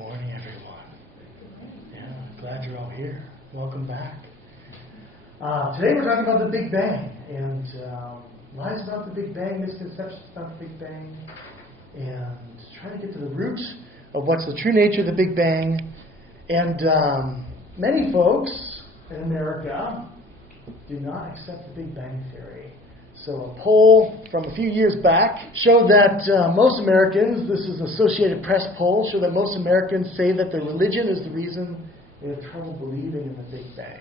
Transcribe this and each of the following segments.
morning, everyone. Yeah, glad you're all here. Welcome back. Today we're talking about the Big Bang and lies about the Big Bang, misconceptions about the Big Bang, and trying to get to the root of what's the true nature of the Big Bang. And many folks in America do not accept the Big Bang Theory. So a poll from a few years back showed that most Americans, this is Associated Press poll, showed that most Americans say that their religion is the reason they have trouble believing in the Big Bang.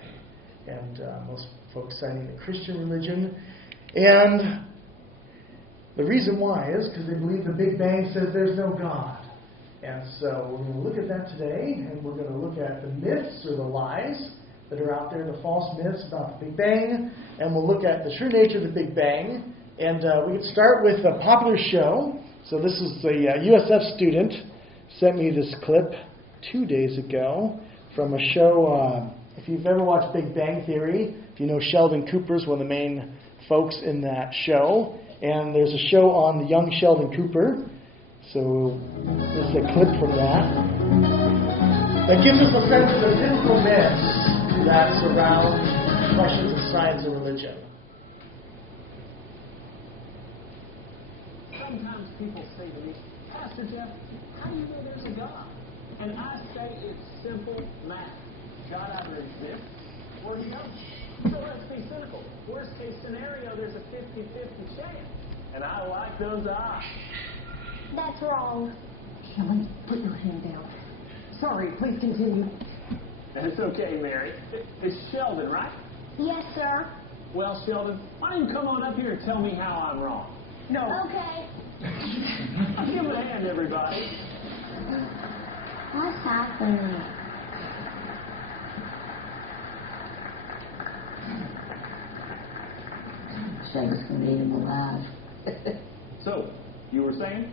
And most folks citing the Christian religion. And the reason why is because they believe the Big Bang says there's no God. And so we're going to look at that today, and we're going to look at the myths or the lies that are out there, the false myths about the Big Bang, and we'll look at the true nature of the Big Bang. And we can start with a popular show. So this is a USF student sent me this clip 2 days ago from a show. If you've ever watched Big Bang Theory, if you know Sheldon Cooper's one of the main folks in that show, and there's a show on the young Sheldon Cooper. So this is a clip from that. That gives us a sense of the typical myths that surround questions of science and religion. Sometimes people say to me, Pastor Jeff, how do you know there's a God? And I say it's simple math. God either exists or he doesn't. So let's be cynical. Worst case scenario, there's a 50-50 chance. And I like those odds. That's wrong. Kelly, put your hand down. Sorry, please continue. That's okay, Mary. It's Sheldon, right? Yes, sir. Well, Sheldon, why don't you come on up here and tell me how I'm wrong? No. Okay. Give him a hand, everybody. What's happening? Sheldon's going to eat him alive. So, you were saying?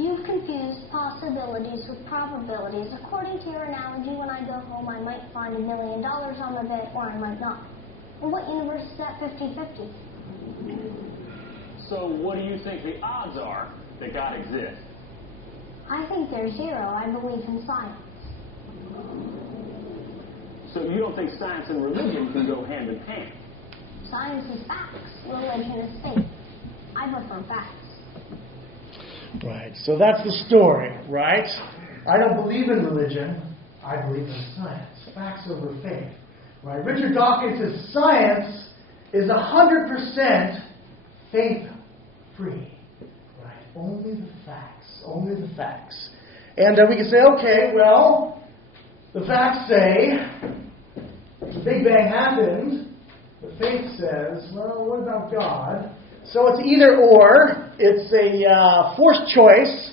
You've confused possibilities with probabilities. According to your analogy, when I go home, I might find $1 million on my bed, or I might not. In what universe is that 50-50? So, what do you think the odds are that God exists? I think they're zero. I believe in science. So, you don't think science and religion can go hand in hand? Science is facts. Religion is faith. I prefer facts. Right, so that's the story, right? I don't believe in religion. I believe in science. Facts over faith. Right? Richard Dawkins says science is 100% faith-free. Right? Only the facts. Only the facts. And we can say, okay, well, the facts say the Big Bang happened. The faith says, well, what about God? So it's either or. It's a forced choice.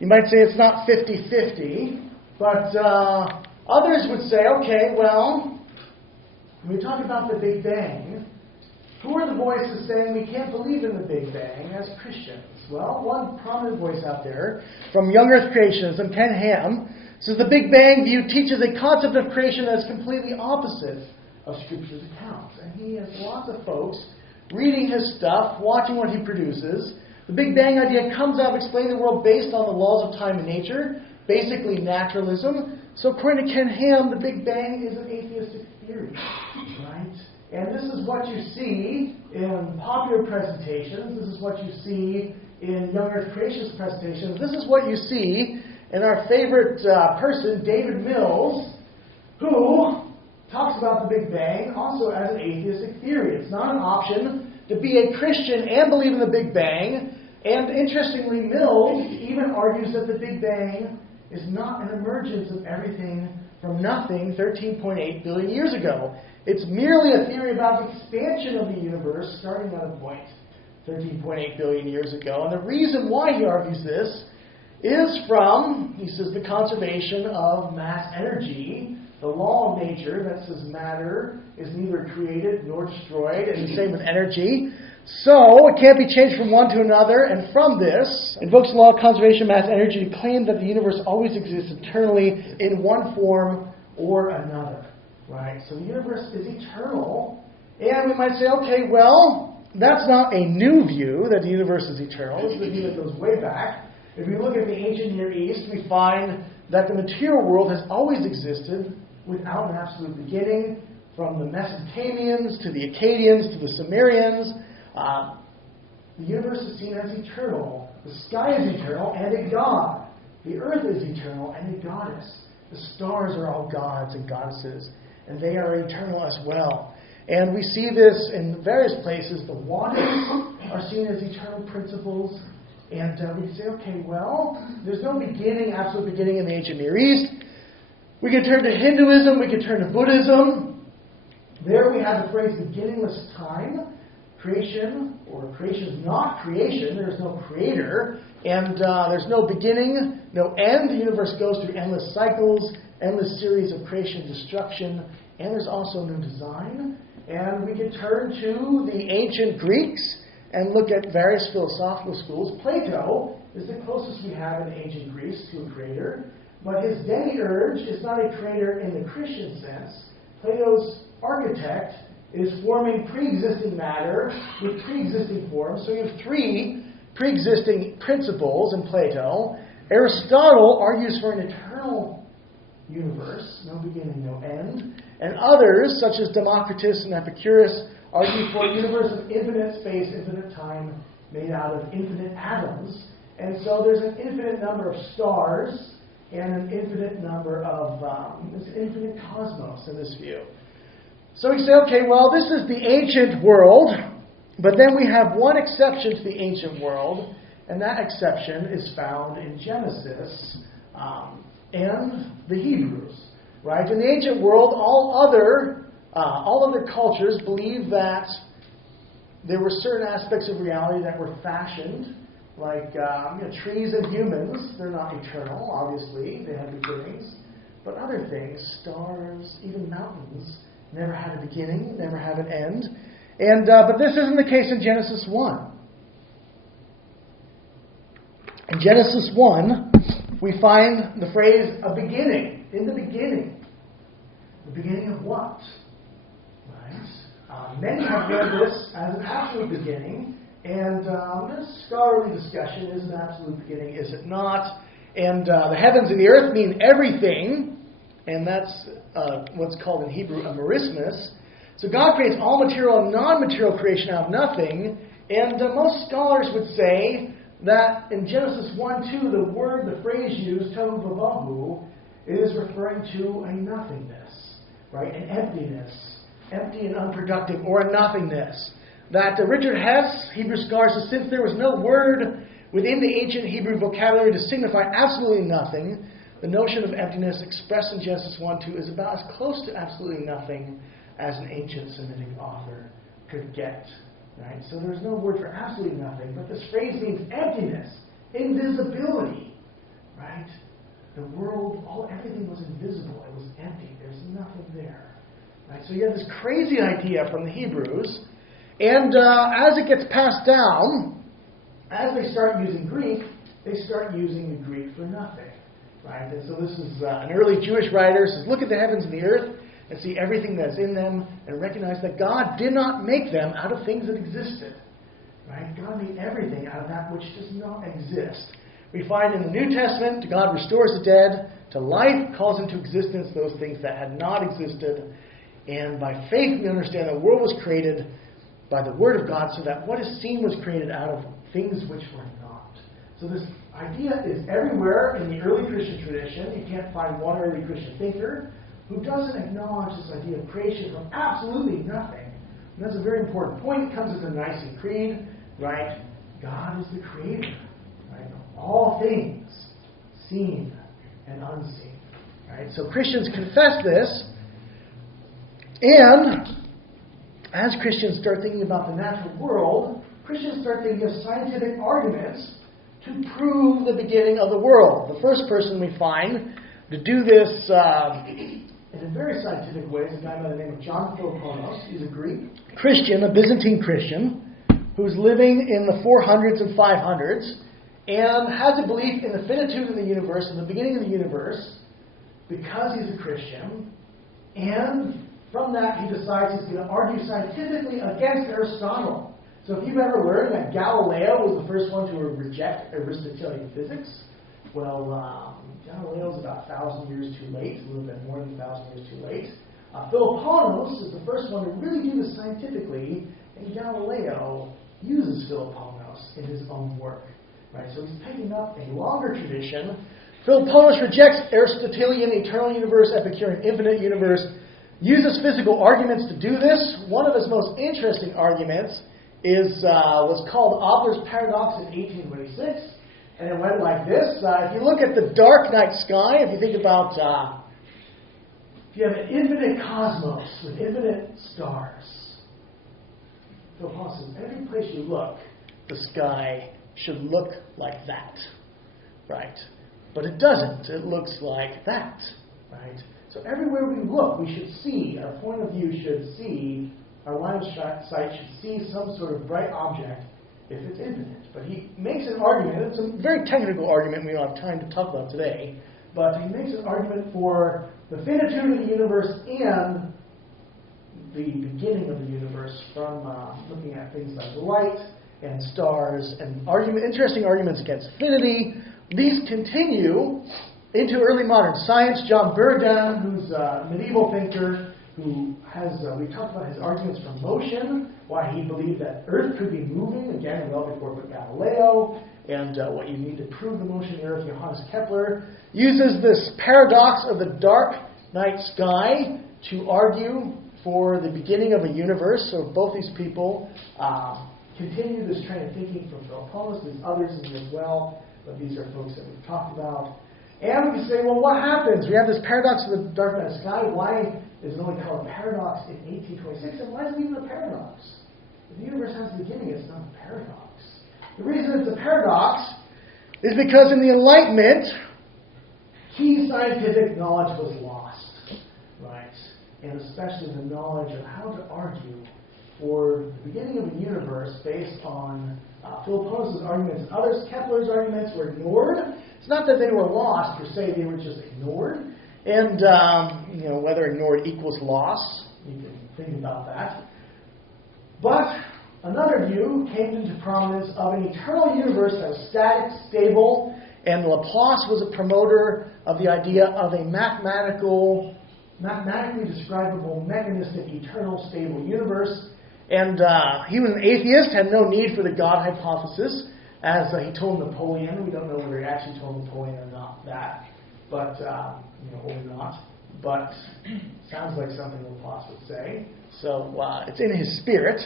You might say it's not 50-50. But others would say, okay, well, when we talk about the Big Bang, who are the voices saying we can't believe in the Big Bang as Christians? Well, one prominent voice out there from Young Earth Creationism, Ken Ham, says the Big Bang view teaches a concept of creation that is completely opposite of Scripture's accounts. And he has lots of folks reading his stuff, watching what he produces. The Big Bang idea comes out of explaining the world based on the laws of time and nature, basically naturalism. So according to Ken Ham, the Big Bang is an atheistic theory, right? And this is what you see in popular presentations. This is what you see in Young Earth Creationist presentations. This is what you see in our favorite person, David Mills, who talks about the Big Bang also as an atheistic theory. It's not an option to be a Christian and believe in the Big Bang. And interestingly, Mills even argues that the Big Bang is not an emergence of everything from nothing 13.8 billion years ago. It's merely a theory about the expansion of the universe starting at a point 13.8 billion years ago. And the reason why he argues this is from, he says, the conservation of mass energy, the law of nature that says matter is neither created nor destroyed, and the same with energy. So it can't be changed from one to another, and from this invokes the law of conservation of mass energy to claim that the universe always exists eternally in one form or another. Right? So the universe is eternal, and we might say, okay, well, that's not a new view that the universe is eternal. This is a view that goes way back. If we look at the ancient Near East, we find that the material world has always existed without an absolute beginning, from the Mesopotamians to the Akkadians to the Sumerians. The universe is seen as eternal. The sky is eternal and a god. The earth is eternal and a goddess. The stars are all gods and goddesses, and they are eternal as well. And we see this in various places. The waters are seen as eternal principles. And we say, okay, well, there's no beginning, absolute beginning in the ancient Near East. We can turn to Hinduism. We can turn to Buddhism. There we have the phrase beginningless time. Creation, or creation is not creation. There is no creator. And there's no beginning, no end. The universe goes through endless cycles, endless series of creation and destruction. And there's also no design. And we can turn to the ancient Greeks and look at various philosophical schools. Plato is the closest we have in ancient Greece to a creator. But his demiurge is not a creator in the Christian sense. Plato's architect is forming pre-existing matter with pre-existing forms. So you have three pre-existing principles in Plato. Aristotle argues for an eternal universe, no beginning, no end. And others, such as Democritus and Epicurus, argue for a universe of infinite space, infinite time, made out of infinite atoms. And so there's an infinite number of stars and an infinite number of, this infinite cosmos in this view. So we say, okay, well, this is the ancient world, but then we have one exception to the ancient world, and that exception is found in Genesis and the Hebrews. Right? In the ancient world, all other cultures believed that there were certain aspects of reality that were fashioned, like trees and humans. They're not eternal, obviously. They have beginnings. But other things, stars, even mountains, never had a beginning, never had an end. And but this isn't the case in Genesis 1. In Genesis 1, we find the phrase, a beginning. In the beginning. The beginning of what? Right? Many have read this as an absolute beginning, and there's scholarly discussion. Is it an absolute beginning? Is it not? And the heavens and the earth mean everything, and that's what's called in Hebrew a merismus. So God creates all material and non-material creation out of nothing, and most scholars would say that in Genesis 1:2, the phrase used, tohu vavohu, is referring to a nothingness, right? An emptiness, empty and unproductive, or a nothingness. That Richard Hess, Hebrew scholar, says since there was no word within the ancient Hebrew vocabulary to signify absolutely nothing, the notion of emptiness expressed in Genesis 1:2 is about as close to absolutely nothing as an ancient Semitic author could get. Right? So there's no word for absolutely nothing, but this phrase means emptiness, invisibility, right? The world, everything was invisible. It was empty. There's nothing there. Right? So you have this crazy idea from the Hebrews, and as it gets passed down, as they start using Greek, they start using the Greek for nothing. Right? And so this is an early Jewish writer says, look at the heavens and the earth and see everything that's in them and recognize that God did not make them out of things that existed. Right? God made everything out of that which does not exist. We find in the New Testament, God restores the dead to life, calls into existence those things that had not existed. And by faith we understand the world was created by the Word of God, so that what is seen was created out of things which were not. So this idea is everywhere in the early Christian tradition. You can't find one early Christian thinker who doesn't acknowledge this idea of creation from absolutely nothing. And that's a very important point. It comes with the Nicene Creed, right? God is the creator, right? Of all things, seen and unseen. Right? So Christians confess this, and as Christians start thinking about the natural world, Christians start thinking of scientific arguments to prove the beginning of the world. The first person we find to do this in a very scientific way is a guy by the name of John Philoponus. He's a Greek Christian, a Byzantine Christian, who's living in the 400s and 500s, and has a belief in the finitude of the universe, in the beginning of the universe, because he's a Christian. And from that, he decides he's going to argue scientifically against Aristotle. So if you've ever learned that Galileo was the first one to reject Aristotelian physics, well, Galileo's about 1,000 years too late, a little bit more than 1,000 years too late. Philoponos is the first one to really do this scientifically, and Galileo uses Philoponos in his own work. Right? So he's picking up a longer tradition. Philoponos rejects Aristotelian eternal universe, Epicurean infinite universe, uses physical arguments to do this. One of his most interesting arguments is what's called Opler's paradox in 1826, and it went like this. If you look at the dark night sky, if you think about, if you have an infinite cosmos with infinite stars, Philoponos says, every place you look, the sky should look like that, right? But it doesn't. It looks like that, right? So everywhere we look, we should see, our point of view should see, our line of sight should see some sort of bright object if it's infinite. But he makes an argument, it's a very technical argument we don't have time to talk about today, but he makes an argument for the finitude of the universe and the beginning of the universe from looking at things like light and stars and interesting arguments against affinity. These continue into early modern science. John Burdon, who's a medieval thinker, who has, we talked about his arguments for motion, why he believed that Earth could be moving, again, well before Galileo, and what you need to prove the motion of the Earth. Johannes Kepler uses this paradox of the dark night sky to argue for the beginning of a universe. So both these people continue this train of thinking from Philoponos. There's others in here as well, but these are folks that we've talked about. And we can say, well, what happens? We have this paradox of the dark night sky. Why is it only called a paradox in 1826? And why is it even a paradox? If the universe has a beginning, it's not a paradox. The reason it's a paradox is because in the Enlightenment, key scientific knowledge was lost, right? And especially the knowledge of how to argue for the beginning of the universe based on Philoponos' arguments and others. Kepler's arguments were ignored. It's not that they were lost per se, they were just ignored. And, whether ignored equals loss, you can think about that. But another view came into prominence of an eternal universe that was static, stable, and Laplace was a promoter of the idea of a mathematically describable, mechanistic, eternal, stable universe. And he was an atheist, had no need for the God hypothesis, as he told Napoleon. We don't know whether he actually told Napoleon or not that, but or not. But sounds like something Laplace would say. So it's in his spirit.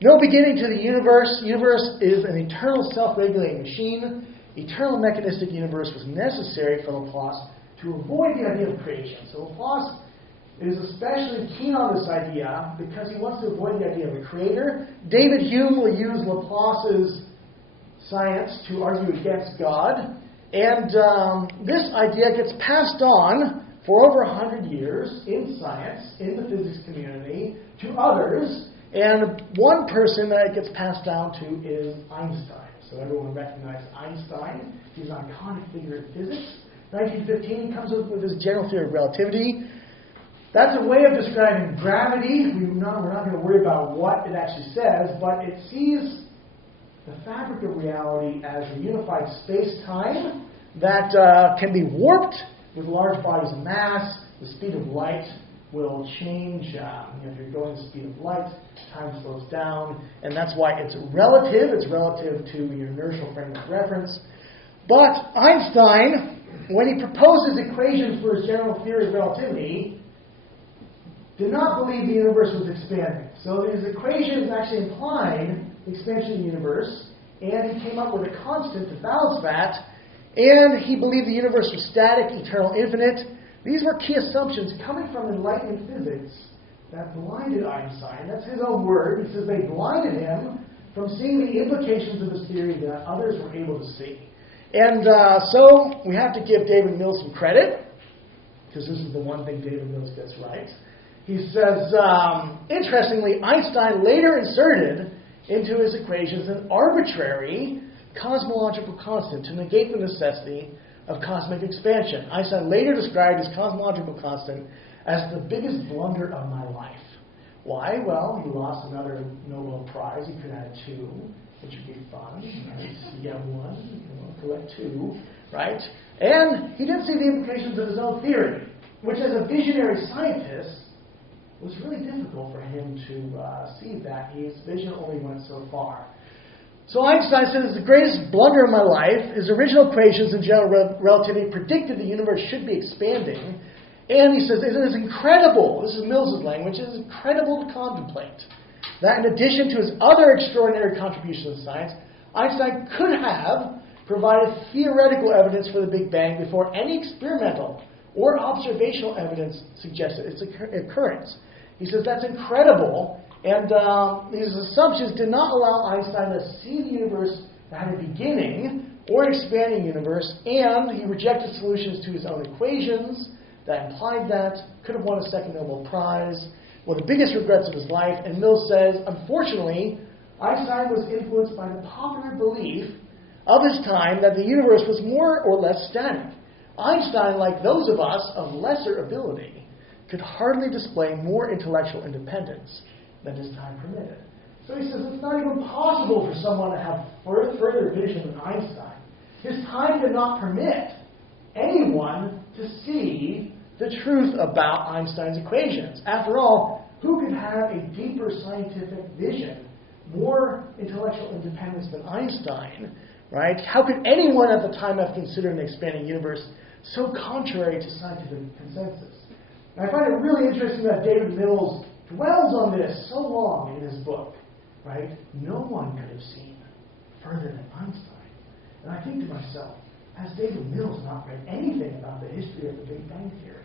No beginning to the universe. Universe is an eternal, self-regulating machine. Eternal mechanistic universe was necessary for Laplace to avoid the idea of creation. So Laplace is especially keen on this idea because he wants to avoid the idea of a creator. David Hume will use Laplace's science to argue against God. And this idea gets passed on for over 100 years in science, in the physics community, to others. And one person that it gets passed down to is Einstein. So everyone recognizes Einstein. He's an iconic figure in physics. 1915, he comes up with his general theory of relativity. That's a way of describing gravity. We're not going to worry about what it actually says, but it sees the fabric of reality as a unified space-time that can be warped with large bodies of mass. The speed of light will change. If you're going the speed of light, time slows down, and that's why it's relative. It's relative to your inertial frame of reference. But Einstein, when he proposed his equations for his general theory of relativity, did not believe the universe was expanding. So these equations actually implied the expansion of the universe, and he came up with a constant to balance that, and he believed the universe was static, eternal, infinite. These were key assumptions coming from Enlightenment physics that blinded Einstein. That's his own word. He says they blinded him from seeing the implications of his theory that others were able to see. And so we have to give David Mills some credit, because this is the one thing David Mills gets right. He says, interestingly, Einstein later inserted into his equations an arbitrary cosmological constant to negate the necessity of cosmic expansion. Einstein later described his cosmological constant as the biggest blunder of my life. Why? Well, he lost another Nobel Prize. He could have had two, which would be fun. Nice. You get one, collect two. right? And he didn't see the implications of his own theory, which as a visionary scientist was really difficult for him to see that. His vision only went so far. So Einstein said, "It's the greatest blunder of my life. His original equations in general relativity predicted the universe should be expanding." And he says, "It is incredible," this is Mills's language, "it is incredible to contemplate that in addition to his other extraordinary contributions to science, Einstein could have provided theoretical evidence for the Big Bang before any experimental or observational evidence suggested its occurrence." He says that's incredible, and these assumptions did not allow Einstein to see the universe that had a beginning or an expanding universe, and he rejected solutions to his own equations that implied that, could have won a second Nobel Prize, one of the biggest regrets of his life. And Mills says, unfortunately, Einstein was influenced by the popular belief of his time that the universe was more or less static. Einstein, like those of us of lesser ability, could hardly display more intellectual independence than his time permitted. So he says it's not even possible for someone to have further vision than Einstein. His time did not permit anyone to see the truth about Einstein's equations. After all, who could have a deeper scientific vision, more intellectual independence than Einstein, right? How could anyone at the time have considered an expanding universe so contrary to scientific consensus? And I find it really interesting that David Mills dwells on this so long in his book, right? No one could have seen further than Einstein. And I think to myself, has David Mills not read anything about the history of the Big Bang Theory?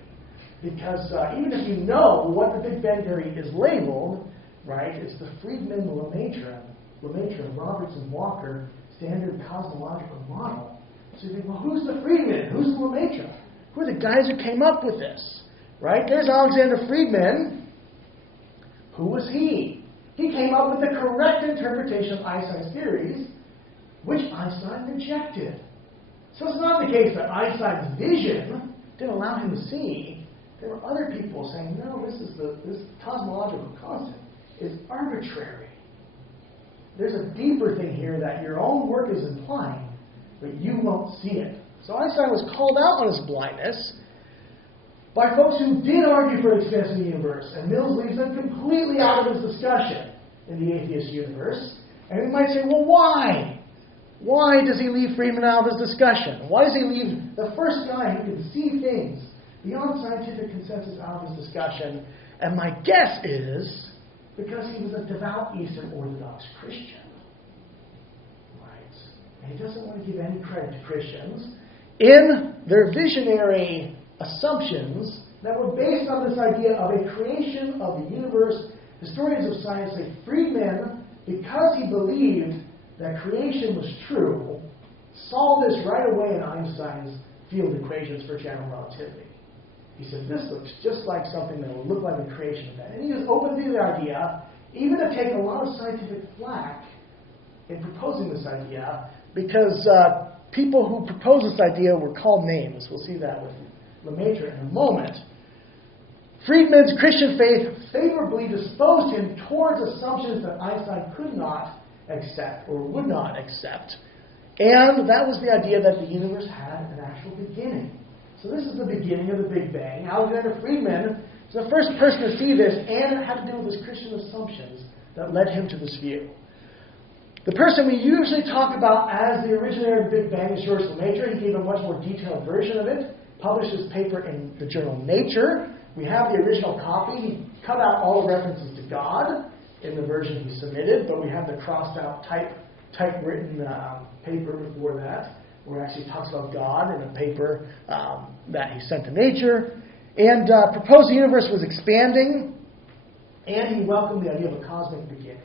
Because even if you know what the Big Bang Theory is labeled, right, it's the Friedman-Lemaitre, Robertson-Walker standard cosmological model. So you think, well, who's the Friedman? Who's the Lemaitre? Who are the guys who came up with this? Right? There's Alexander Friedman. Who was he? He came up with the correct interpretation of Einstein's theories, which Einstein rejected. So it's not the case that Einstein's vision didn't allow him to see. There were other people saying, no, this cosmological constant is arbitrary. There's a deeper thing here that your own work is implying, but you won't see it. So Einstein was called out on his blindness by folks who did argue for the expansion of the universe, and Mills leaves them completely out of his discussion in the atheist universe. And we might say, well, why? Why does he leave Friedman out of his discussion? Why does he leave the first guy who can see things beyond scientific consensus out of his discussion? And my guess is because he was a devout Eastern Orthodox Christian. Right? And he doesn't want to give any credit to Christians in their visionary assumptions that were based on this idea of a creation of the universe. Historians of science say Friedman, because he believed that creation was true, saw this right away in Einstein's field equations for general relativity. He said, this looks just like something that would look like a creation event. And he was open to the idea, even to take a lot of scientific flack in proposing this idea, because people who proposed this idea were called names. We'll see that with Lemaitre in a moment. Friedman's Christian faith favorably disposed him towards assumptions that Einstein could not accept or would not accept. And that was the idea that the universe had an actual beginning. So this is the beginning of the Big Bang. Alexander Friedman is the first person to see this, and it had to do with his Christian assumptions that led him to this view. The person we usually talk about as the originator of the Big Bang is Georges Lemaitre. He gave a much more detailed version of it, published his paper in the journal Nature. We have the original copy. He cut out all the references to God in the version he submitted, but we have the crossed out typewritten paper before that, where it actually talks about God in a paper that he sent to Nature, and proposed the universe was expanding, and he welcomed the idea of a cosmic beginning.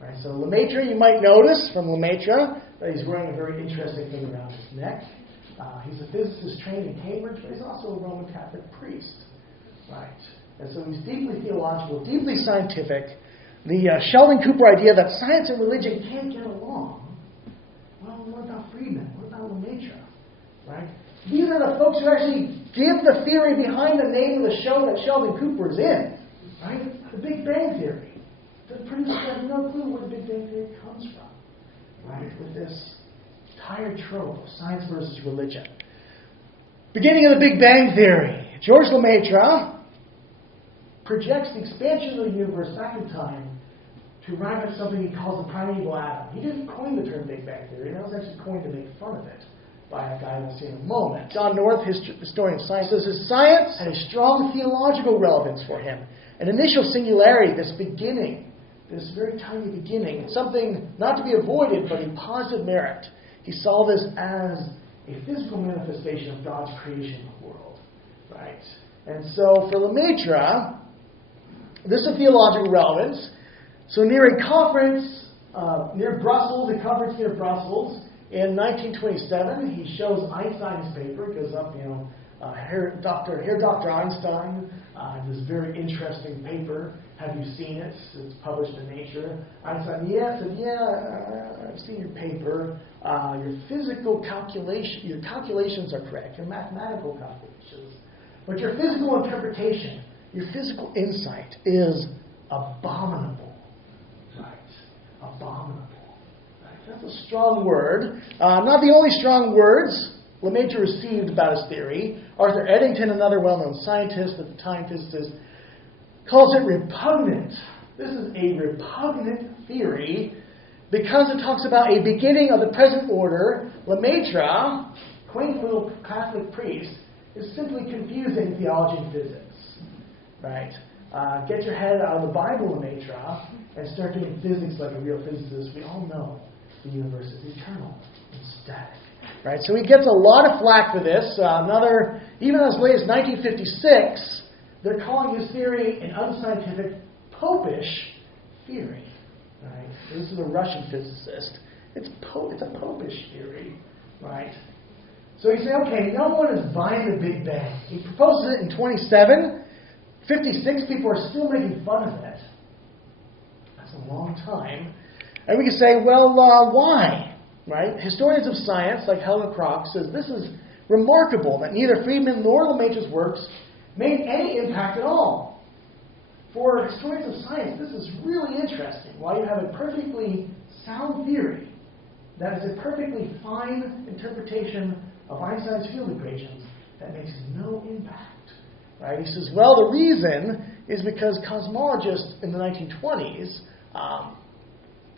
Right, so Lemaitre, you might notice from Lemaitre that he's wearing a very interesting thing around his neck. He's a physicist trained in Cambridge, but he's also a Roman Catholic priest. Right, and so he's deeply theological, deeply scientific. The Sheldon Cooper idea that science and religion can't get along. Well, what about Friedman? What about Lemaitre? Right? These are the folks who actually give the theory behind the name of the show that Sheldon Cooper is in. Right? The Big Bang Theory. The producers have no clue where the Big Bang Theory comes from. Right? With this tired trope of science versus religion. Beginning of the Big Bang Theory. Georges Lemaitre projects the expansion of the universe back in time to arrive at something he calls the primeval atom. He didn't coin the term Big Bang Theory. That was actually coined to make fun of it by a guy we'll see in a moment. John North, historian of science, says his science had a strong theological relevance for him. An initial singularity, this beginning, this very tiny beginning, something not to be avoided, but in positive merit. He saw this as a physical manifestation of God's creation of the world. Right? And so for Lemaitre, this is a theological relevance. So near a conference near Brussels, a conference near Brussels, in 1927, he shows Einstein his paper. It goes up, Herr Dr. Einstein, this very interesting paper. Have you seen it? It's published in Nature. Einstein, I've seen your paper. Your physical your calculations are correct, your mathematical calculations. But your physical interpretation, your physical insight is abominable. Right? Abominable. Right? That's a strong word. Not the only strong words Lemaitre received about his theory. Arthur Eddington, another well-known scientist, at the time physicist, calls it repugnant. This is a repugnant theory because it talks about a beginning of the present order. Lemaitre, quaint little Catholic priest, is simply confusing theology and physics. Right? Get your head out of the Bible, Lemaitre, and start doing physics like a real physicist. We all know the universe is eternal and static. Right? So he gets a lot of flack for this. Even as late as 1956, they're calling his theory an unscientific, popish theory. Right? This is a Russian physicist. It's a popish theory. Right? So you say, okay, no one is buying the Big Bang. He proposes it in 27. 56 people are still making fun of it. That's a long time. And we can say, well, why? Right? Historians of science, like Helen Kroc, says this is remarkable that neither Friedman nor Lemaitre's works made any impact at all. For historians of science, this is really interesting. While you have a perfectly sound theory that is a perfectly fine interpretation of Einstein's field equations, that makes no impact. Right? He says, well, the reason is because cosmologists in the 1920s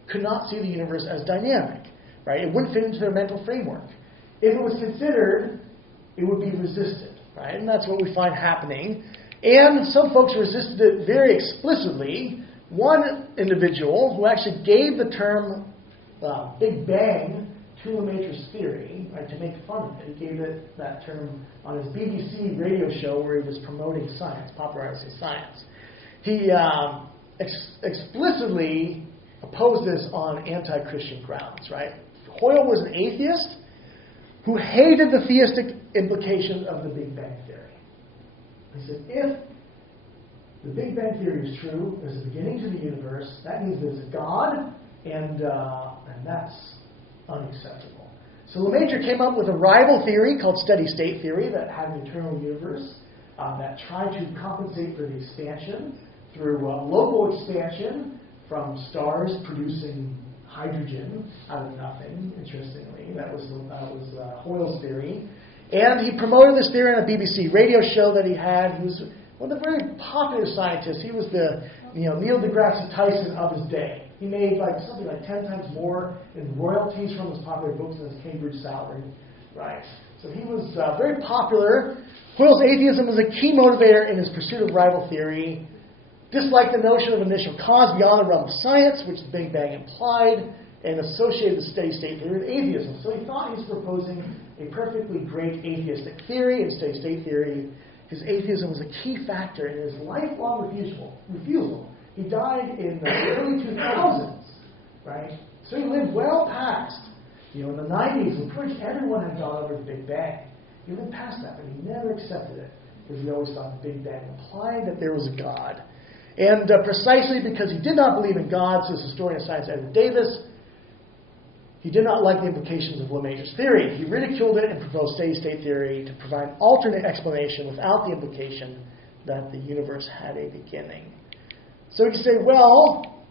could not see the universe as dynamic. Right? It wouldn't fit into their mental framework. If it was considered, it would be resisted. Right? And that's what we find happening. And some folks resisted it very explicitly. One individual who actually gave the term Big Bang to Lemaitre's theory, right, to make fun of it. He gave it that term on his BBC radio show where he was promoting science, popularizing science. He explicitly opposed this on anti-Christian grounds. Right? Hoyle was an atheist who hated the theistic implications of the Big Bang Theory. He said, if the Big Bang Theory is true, there's a beginning to the universe, that means there's a God, and that's unacceptable. So Lemaitre came up with a rival theory called steady-state theory that had an eternal universe that tried to compensate for the expansion through local expansion from stars producing hydrogen out of nothing, interestingly. That was Hoyle's theory. And he promoted this theory on a BBC radio show that he had. He was one of the very popular scientists. He was the Neil deGrasse Tyson of his day. He made something like 10 times more in royalties from his popular books than his Cambridge salary. Right? So he was very popular. Hoyle's atheism was a key motivator in his pursuit of rival theory. Disliked the notion of initial cause beyond the realm of science, which the Big Bang implied, and associated the steady-state theory with atheism. So he thought he was proposing a perfectly great atheistic theory and steady-state theory. His atheism was a key factor in his lifelong refusal. He died in the early 2000s, right? So he lived well past, in the 90s, when pretty much everyone had gone over the Big Bang. He lived past that, but he never accepted it, because he always thought the Big Bang implied that there was a God. And precisely because he did not believe in God, says historian of science Edward Davis, he did not like the implications of Lemaitre's theory. He ridiculed it and proposed steady-state theory to provide an alternate explanation without the implication that the universe had a beginning. So you can say, well,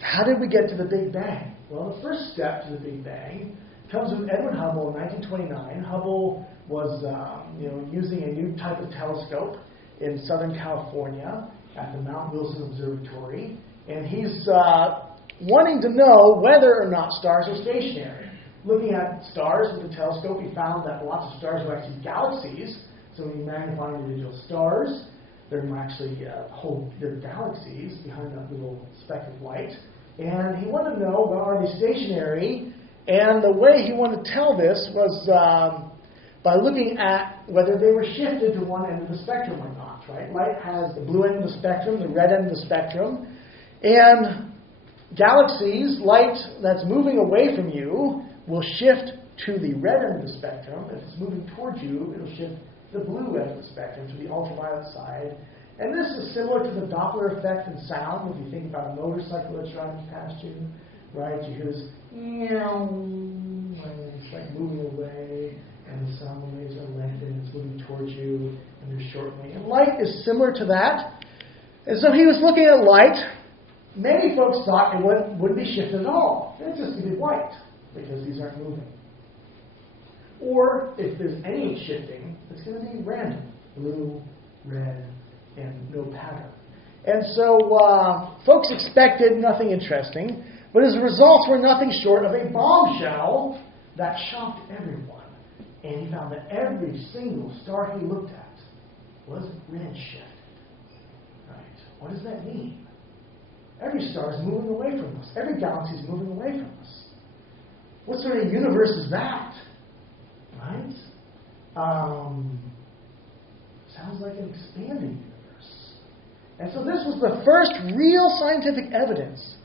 how did we get to the Big Bang? Well, the first step to the Big Bang comes with Edwin Hubble in 1929. Hubble was using a new type of telescope in Southern California at the Mount Wilson Observatory, and he's wanting to know whether or not stars are stationary. Looking at stars with the telescope, he found that lots of stars were actually galaxies. So when you magnify individual stars, they're actually they're galaxies behind that little speck of light. And he wanted to know, well, are they stationary? And the way he wanted to tell this was by looking at whether they were shifted to one end of the spectrum or not. Right? Light has the blue end of the spectrum, the red end of the spectrum, and galaxies, light that's moving away from you, will shift to the red end of the spectrum. If it's moving towards you, it'll shift to the blue end of the spectrum, to the ultraviolet side. And this is similar to the Doppler effect in sound. If you think about a motorcycle that's driving past you, right? You hear this, and it's like moving away, and the sound waves are lengthened, it's moving towards you, and they're shortening. And light is similar to that. And so he was looking at light. Many folks thought it wouldn't be shifted at all. It's just going to be white, because these aren't moving. Or, if there's any shifting, it's going to be random. Blue, red, and no pattern. And so, folks expected nothing interesting, but his results were nothing short of a bombshell that shocked everyone. And he found that every single star he looked at was redshifted. Right? What does that mean? Every star is moving away from us. Every galaxy is moving away from us. What sort of universe is that? Right? Sounds like an expanding universe. And so this was the first real scientific evidence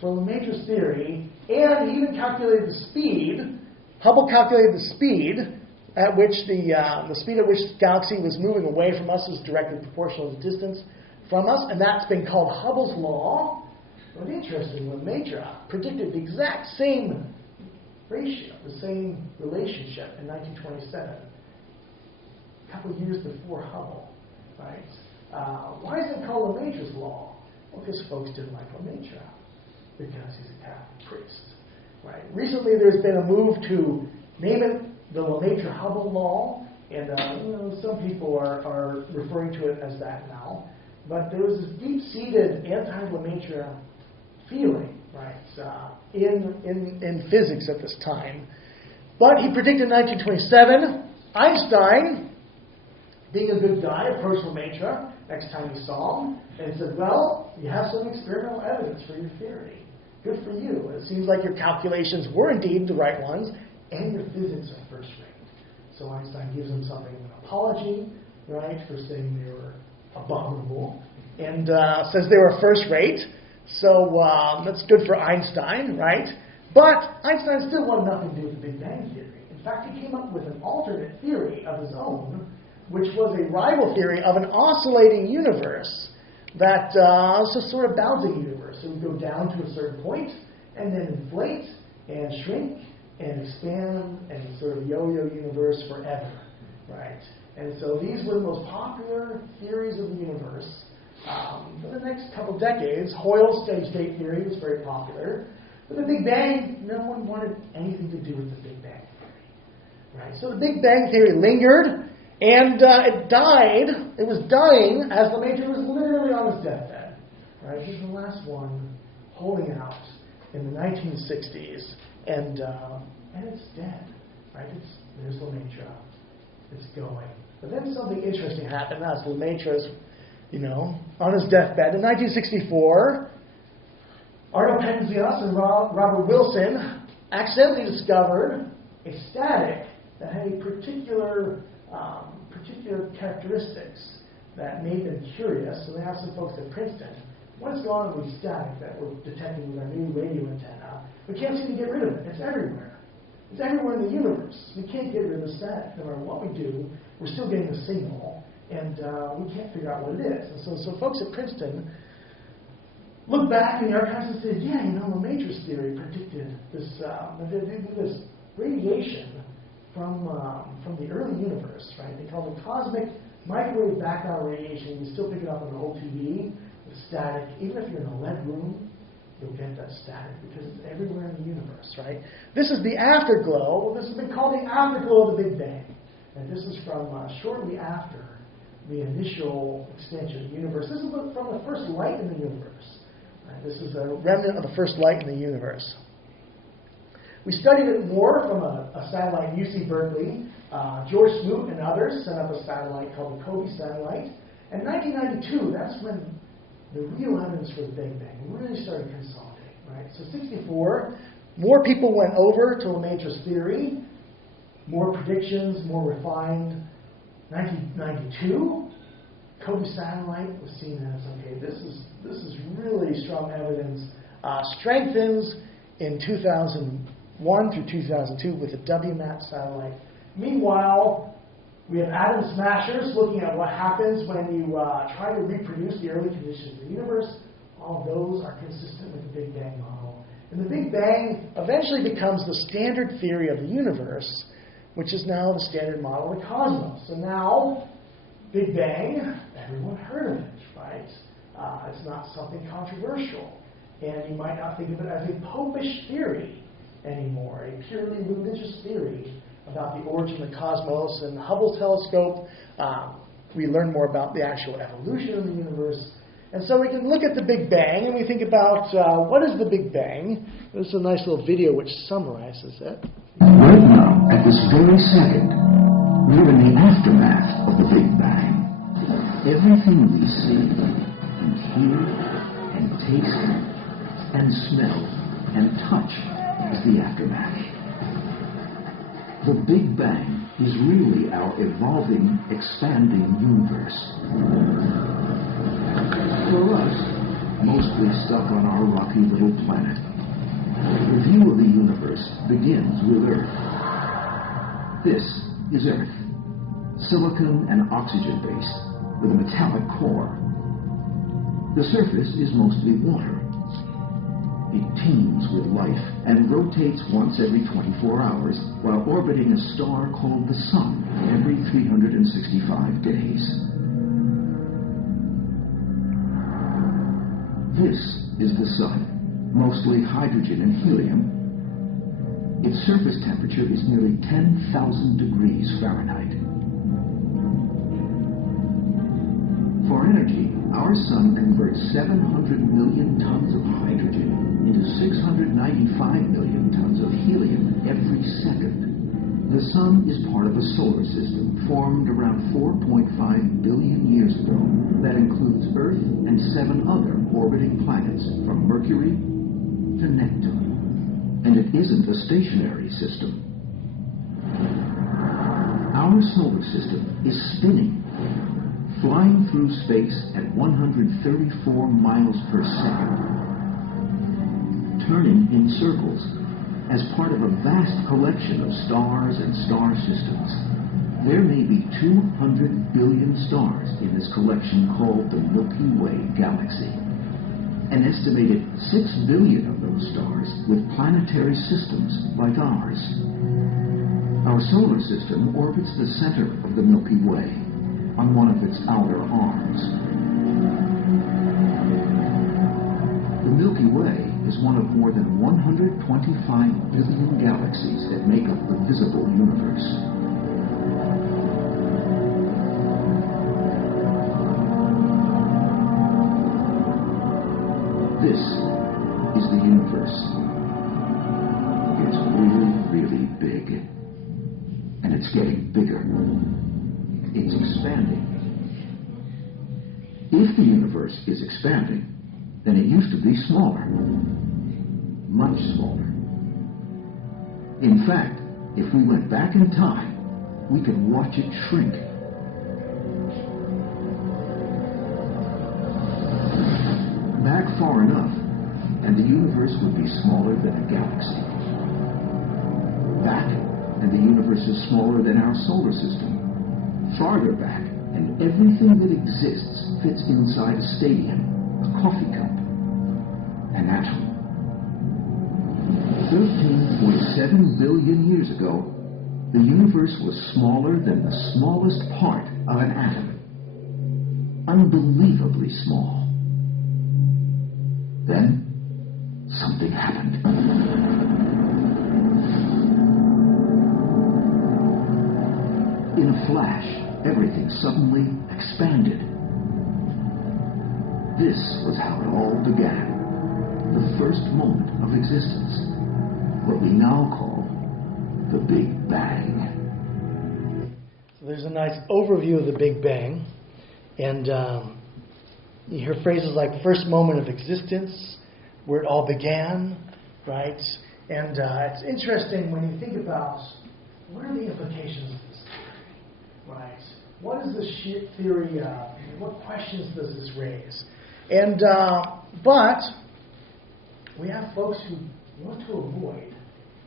for Lemaitre's theory, and he even calculated the speed. Hubble calculated the speed at which the speed at which the galaxy was moving away from us is directly proportional to the distance from us, and that's been called Hubble's law. But interesting, Lemaitre predicted the exact same ratio, the same relationship in 1927, a couple of years before Hubble, right? Why is it called Lemaitre's law? Well, because folks didn't like Lemaitre, because he's a Catholic priest, right? Recently, there's been a move to name it the Lemaitre-Hubble law, and some people are referring to it as that now. But there was this deep-seated anti-Lemaitre feeling, right, in physics at this time. But he predicted in 1927, Einstein, being a good guy, approached Lemaitre next time he saw him and said, well, you have some experimental evidence for your theory. Good for you. It seems like your calculations were indeed the right ones, and your physics are first rate. So Einstein gives him something of an apology, right, for saying they were abominable, and says they were first rate. So that's good for Einstein, right? But Einstein still wanted nothing to do with the Big Bang Theory. In fact, he came up with an alternate theory of his own, which was a rival theory of an oscillating universe that was a sort of bouncing universe. It would go down to a certain point and then inflate and shrink and expand and sort of yo-yo universe forever, right? And so these were the most popular theories of the universe. For the next couple decades, Hoyle's steady-state theory was very popular. But the Big Bang, no one wanted anything to do with the Big Bang Theory. Right? So the Big Bang Theory lingered, and it died. It was dying as Lemaitre was literally on his deathbed. Right? He's the last one holding out in the 1960s, and it's dead. Right? There's Lemaitre. It's going. But then something interesting happened as Lemaitre is, on his deathbed. In 1964, Arno Penzias and Robert Wilson accidentally discovered a static that had a particular characteristics that made them curious. So they asked some folks at Princeton, what is going on with static that we're detecting with our new radio antenna? We can't seem to get rid of it. It's everywhere. It's everywhere in the universe. We can't get rid of the static. No matter what we do, we're still getting the signal, and we can't figure out what it is. And so folks at Princeton looked back in the archives and said, Lemaitre's theory predicted this radiation from the early universe, right? They call it cosmic microwave background radiation. You still pick it up on an old TV with static. Even if you're in a lead room, you'll get that static because it's everywhere in the universe, right? This is the afterglow. Well, this has been called the afterglow of the Big Bang, And this is from shortly after the initial extension of the universe. This is from the first light in the universe. This is a remnant of the first light in the universe. We studied it more from a satellite in UC Berkeley. George Smoot and others set up a satellite called the Kobe satellite. In 1992, that's when the real evidence for the Big Bang really started consolidating. Right? So 64, more people went over to Lemaitre's theory, more predictions, more refined. 1992, Kobe satellite was seen as, okay, this is really strong evidence. Strengthens in 2001 through 2002 with the WMAP satellite. Meanwhile, we have atom smashers looking at what happens when you try to reproduce the early conditions of the universe. All of those are consistent with the Big Bang model. And the Big Bang eventually becomes the standard theory of the universe, which is now the standard model of the cosmos. So now, Big Bang, everyone heard of it, right? It's not something controversial. And you might not think of it as a popish theory anymore, a purely religious theory about the origin of the cosmos. And the Hubble telescope, we learn more about the actual evolution of the universe. And so we can look at the Big Bang and we think about what is the Big Bang. There's a nice little video which summarizes it. Right now, at this very second, we're in the aftermath of the Big Bang. Everything we see and hear and taste and smell and touch is the aftermath. The Big Bang is really our evolving, expanding universe. For us, mostly stuck on our rocky little planet, the view of the universe begins with Earth. This is Earth, silicon and oxygen-based, with a metallic core. The surface is mostly water. It teems with life and rotates once every 24 hours while orbiting a star called the Sun every 365 days. This is the Sun, mostly hydrogen and helium. Its surface temperature is nearly 10,000 degrees Fahrenheit. For energy, our Sun converts 700 million tons of hydrogen into 695 million tons of helium every second. The Sun is part of a solar system formed around 4.5 billion years ago that includes Earth and 7 other orbiting planets from Mercury to Neptune. And it isn't a stationary system. Our solar system is spinning, flying through space at 134 miles per second, turning in circles as part of a vast collection of stars and star systems. There may be 200 billion stars in this collection called the Milky Way galaxy. An estimated 6 billion of those stars with planetary systems like ours. Our solar system orbits the center of the Milky Way on one of its outer arms. The Milky Way is one of more than 125 billion galaxies that make up the visible universe. This is the universe. It's really, really big. And it's getting bigger. It's expanding. If the universe is expanding, then it used to be smaller. Much smaller. In fact, if we went back in time, we could watch it shrink. Back far enough, and the universe would be smaller than a galaxy. Back, and the universe is smaller than our solar system. Farther back, and everything that exists fits inside a stadium, a coffee cup, an atom. 13.7 billion years ago, the universe was smaller than the smallest part of an atom. Unbelievably small. Then, something happened. In a flash, everything suddenly expanded. This was how it all began. The first moment of existence. What we now call the Big Bang. So there's a nice overview of the Big Bang. And you hear phrases like first moment of existence, where it all began, right? And it's interesting when you think about what are the implications of this theory, right? What is the theory, what questions does this raise? And, but we have folks who want to avoid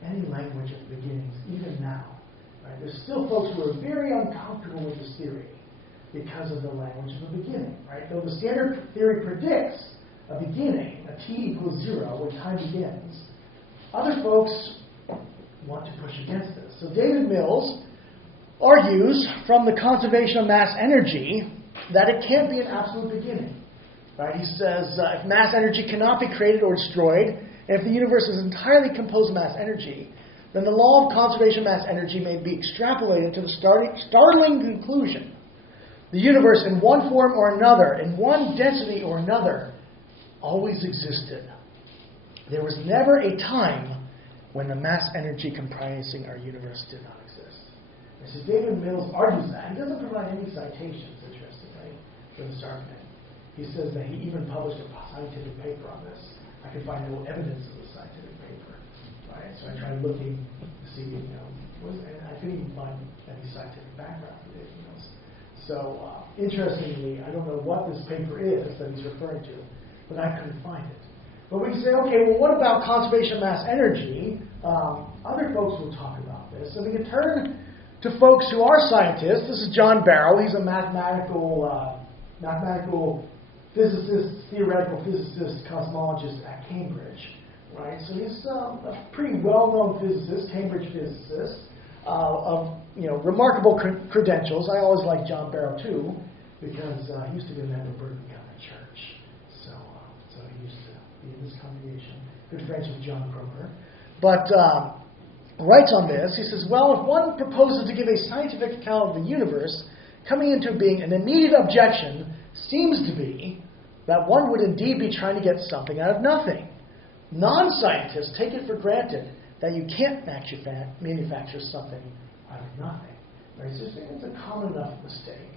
any language at the beginnings, even now. Right? There's still folks who are very uncomfortable with this theory because of the language of the beginning. Right? Though the standard theory predicts a beginning, a t equals 0, when time begins, other folks want to push against this. So David Mills argues from the conservation of mass energy that it can't be an absolute beginning. Right? He says if mass energy cannot be created or destroyed, and if the universe is entirely composed of mass energy, then the law of conservation of mass energy may be extrapolated to the startling conclusion. The universe in one form or another, in one density or another, always existed. There was never a time when the mass energy comprising our universe did not exist. And so David Mills argues that. He doesn't provide any citations, interestingly, for this argument. He says that he even published a scientific paper on this. I could find no evidence of the scientific paper, right? So I tried looking to see, and I couldn't even find any scientific background for David Mills. So interestingly, I don't know what this paper is that he's referring to, but I couldn't find it. But we can say, okay, well, what about conservation of mass energy? Other folks will talk about this. So we can turn to folks who are scientists. This is John Barrow. He's a mathematical physicist, theoretical physicist, cosmologist at Cambridge, right? So he's a pretty well-known physicist, Cambridge physicist, of remarkable credentials. I always like John Barrow too, because he used to be a member of Berkeley County Church, so he used to be in this congregation. Good friends with John Croker, but writes on this. He says, well, if one proposes to give a scientific account of the universe coming into being, an immediate objection seems to be that one would indeed be trying to get something out of nothing. Non-scientists take it for granted that you can't manufacture something out of nothing. Right? So it's a common enough mistake,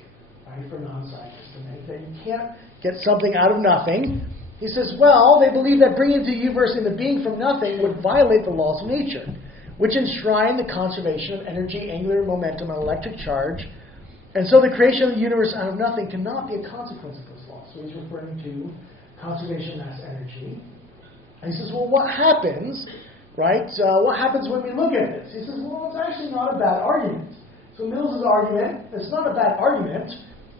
right, for non-scientists to make, that you can't get something out of nothing. He says, well, they believe that bringing the universe into being from nothing would violate the laws of nature, which enshrine the conservation of energy, angular momentum, and electric charge. And so the creation of the universe out of nothing cannot be a consequence of this law. So he's referring to conservation of mass energy. And he says, well, what happens, right? What happens when we look at this? He says, well, it's actually not a bad argument. So Mills' argument, it's not a bad argument,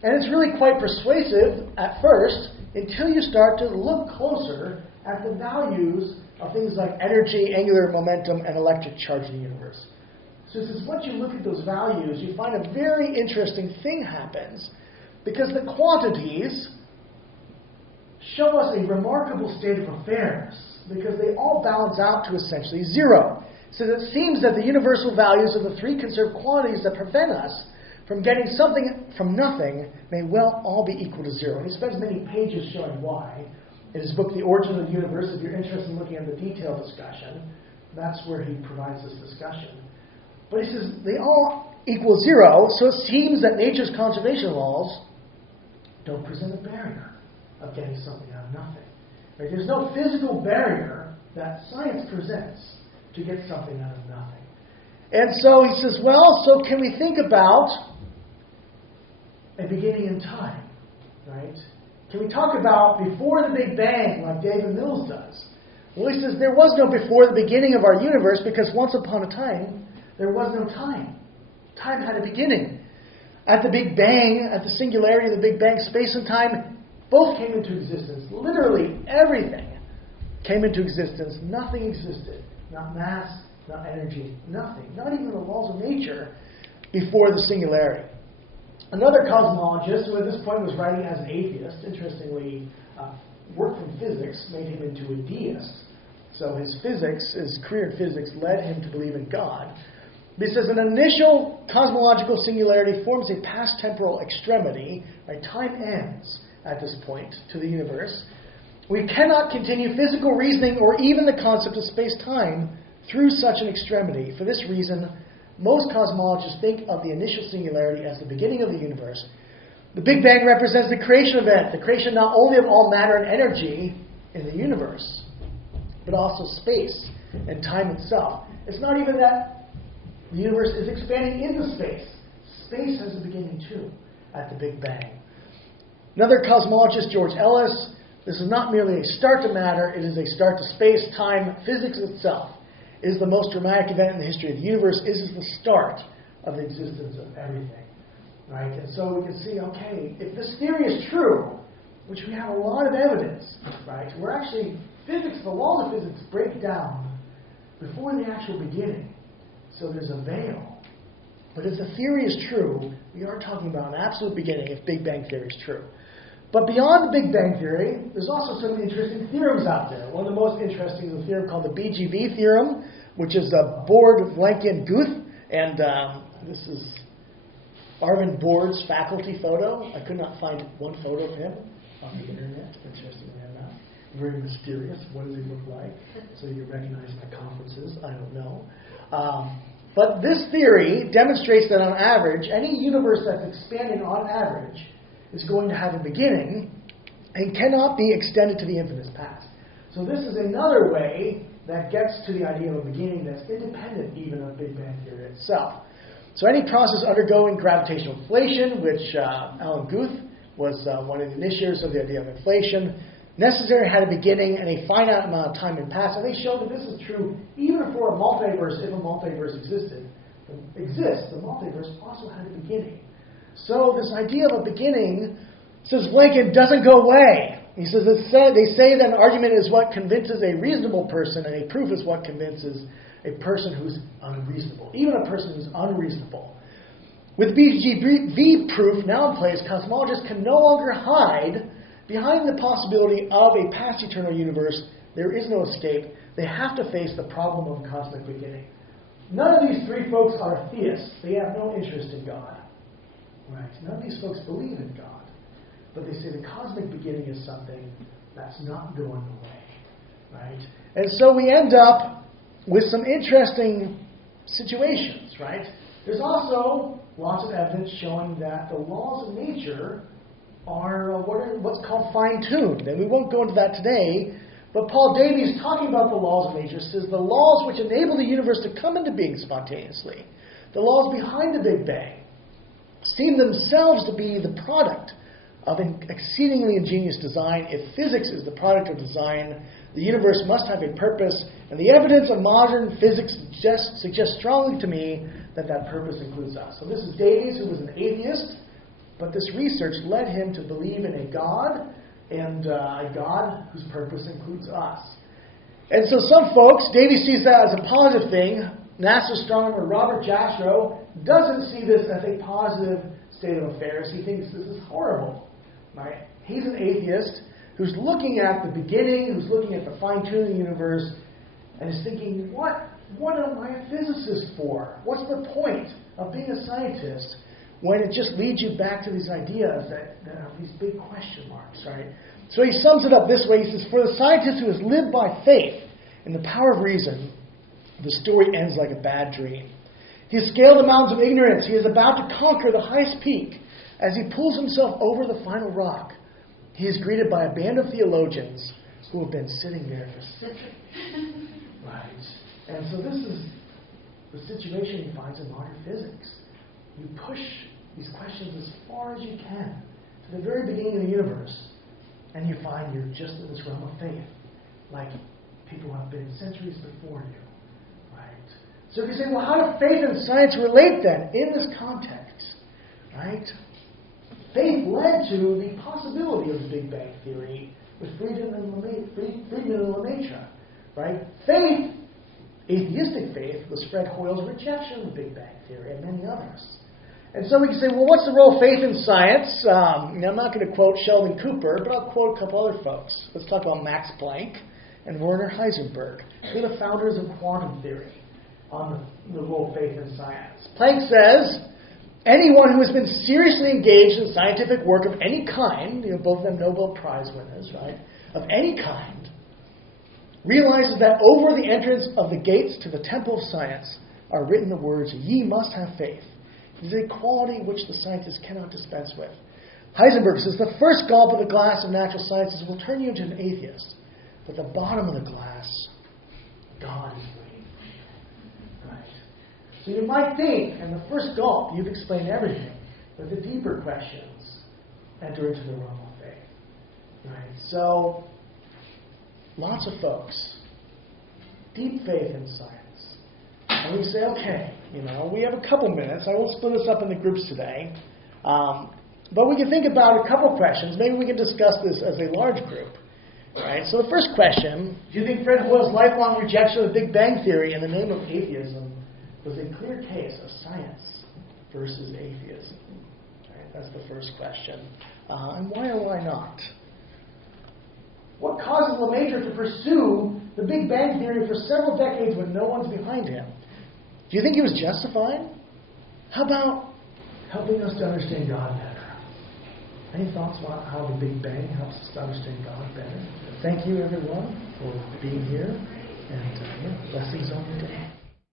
and it's really quite persuasive at first until you start to look closer at the values of things like energy, angular momentum, and electric charge in the universe. So he says, once you look at those values, you find a very interesting thing happens, because the quantities show us a remarkable state of affairs, because they all balance out to essentially zero. So it seems that the universal values of the three conserved quantities that prevent us from getting something from nothing may well all be equal to zero. And he spends many pages showing why. In his book, The Origin of the Universe, if you're interested in looking at the detailed discussion, that's where he provides this discussion. But he says they all equal zero, so it seems that nature's conservation laws don't present a barrier of getting something out of nothing. Right? There's no physical barrier that science presents to get something out of nothing. And so he says, well, so can we think about a beginning in time, right? Can we talk about before the Big Bang like David Mills does? Well, he says there was no before the beginning of our universe, because once upon a time, there was no time. Time had a beginning. At the Big Bang, at the singularity of the Big Bang, space and time both came into existence. Literally everything came into existence. Nothing existed. Not mass, not energy, nothing. Not even the laws of nature before the singularity. Another cosmologist, who at this point was writing as an atheist, interestingly, work from physics made him into a deist. So his career in physics led him to believe in God. It says an initial cosmological singularity forms a past temporal extremity. Right? Time ends at this point to the universe. We cannot continue physical reasoning or even the concept of space-time through such an extremity. For this reason, most cosmologists think of the initial singularity as the beginning of the universe. The Big Bang represents the creation event, the creation not only of all matter and energy in the universe, but also space and time itself. It's not even that the universe is expanding into space. Space has a beginning too at the Big Bang. Another cosmologist, George Ellis, this is not merely a start to matter, it is a start to space, time, physics itself. It is the most dramatic event in the history of the universe. It is the start of the existence of everything. Right? And so we can see, okay, if this theory is true, which we have a lot of evidence, right? We're actually, physics, the laws of physics break down before the actual beginning. So there's a veil. But if the theory is true, we are talking about an absolute beginning if Big Bang theory is true. But beyond the Big Bang theory, there's also some interesting theorems out there. One of the most interesting is a theorem called the BGV Theorem, which is a Board, Planck, and Guth. And this is Arvind Board's faculty photo. I could not find one photo of him on the internet. Interestingly enough. Very mysterious. What does he look like? So you recognize my conferences. I don't know. But this theory demonstrates that on average, any universe that's expanding on average is going to have a beginning and cannot be extended to the infinite past. So this is another way that gets to the idea of a beginning that's independent even of Big Bang theory itself. So any process undergoing gravitational inflation, which Alan Guth was one of the initiators of the idea of inflation, necessarily had a beginning and a finite amount of time had passed. And they showed that this is true even for a multiverse, if a multiverse exists, the multiverse also had a beginning. So this idea of a beginning, says Lincoln, doesn't go away. He says, they say that an argument is what convinces a reasonable person, and a proof is what convinces a person who's unreasonable, even a person who's unreasonable. With BGV proof now in place, cosmologists can no longer hide behind the possibility of a past eternal universe. There is no escape. They have to face the problem of a cosmic beginning. None of these three folks are theists. They have no interest in God. Right? None of these folks believe in God. But they say the cosmic beginning is something that's not going away. Right? And so we end up with some interesting situations. Right? There's also lots of evidence showing that the laws of nature are what's called fine-tuned. And we won't go into that today. But Paul Davies, talking about the laws of nature, says the laws which enable the universe to come into being spontaneously, the laws behind the Big Bang, seem themselves to be the product of an exceedingly ingenious design. If physics is the product of design, the universe must have a purpose, and the evidence of modern physics suggests strongly to me that that purpose includes us. So this is Davies, who was an atheist, but this research led him to believe in a God, and a God whose purpose includes us. And so some folks, Davies sees that as a positive thing. NASA astronomer Robert Jastrow doesn't see this as a positive state of affairs. He thinks this is horrible. Right? He's an atheist who's looking at the beginning, who's looking at the fine-tuning of the universe, and is thinking, what am I a physicist for? What's the point of being a scientist when it just leads you back to these ideas that have these big question marks, right? So he sums it up this way. He says, for the scientist who has lived by faith in the power of reason, the story ends like a bad dream. He has scaled the mountains of ignorance. He is about to conquer the highest peak. As he pulls himself over the final rock, he is greeted by a band of theologians who have been sitting there for centuries. Right. And so this is the situation he finds in modern physics. You push these questions as far as you can to the very beginning of the universe, and you find you're just in this realm of faith, like people have been centuries before you. Right? So if you say, well, how do faith and science relate then in this context? Right? Faith led to the possibility of the Big Bang theory with Friedman and Lemaitre. Right? Faith, atheistic faith, was Fred Hoyle's rejection of the Big Bang theory and many others. And so we can say, well, what's the role of faith in science? I'm not going to quote Sheldon Cooper, but I'll quote a couple other folks. Let's talk about Max Planck and Werner Heisenberg. They're the founders of quantum theory. on the role of faith in science. Planck says, anyone who has been seriously engaged in scientific work of any kind, both of them Nobel Prize winners, right, of any kind, realizes that over the entrance of the gates to the temple of science are written the words, ye must have faith. It is a quality which the scientist cannot dispense with. Heisenberg says, the first gulp of the glass of natural sciences will turn you into an atheist. But the bottom of the glass, God is waiting for you. Right? So you might think, in the first gulp, you've explained everything. But the deeper questions enter into the realm of faith. Right? So, lots of folks, deep faith in science. And we say, okay, we have a couple minutes. I won't split us up into groups today. But we can think about a couple questions. Maybe we can discuss this as a large group. Right? So the first question, do you think Fred Hoyle's lifelong rejection of the Big Bang Theory in the name of atheism was a clear case of science versus atheism? Right? That's the first question. And why or why not? What causes LeMaitre to pursue the Big Bang Theory for several decades when no one's behind him? Do you think he was justified? How about helping us to understand God better? Any thoughts about how the Big Bang helps us to understand God better? Thank you, everyone, for being here, and blessings on your day.